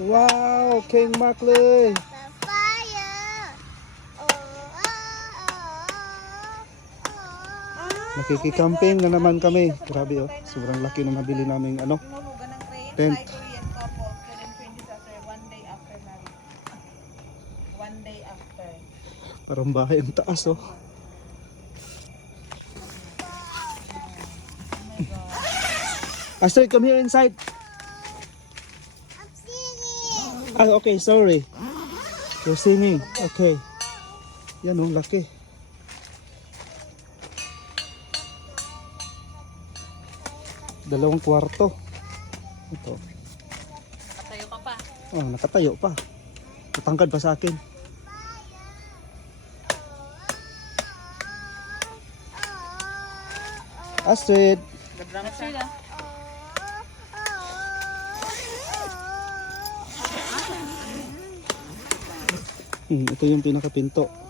Wow, King Mackley. Nakikikamping na naman kami. Grabe oh, sobrang laki na nabili naming ano, tent. One day after. Parang bahay ang taas oh. Astrid, come here inside. Ah, okay, sorry. You're singing. Okay. Yan oh, laki. Dalawang kwarto. Ito. Nakatayo ka pa. Oh, nakatayo pa. Tatangkad pa sa akin. Astrid. Gadrama siya. Ito yung pinakapinto.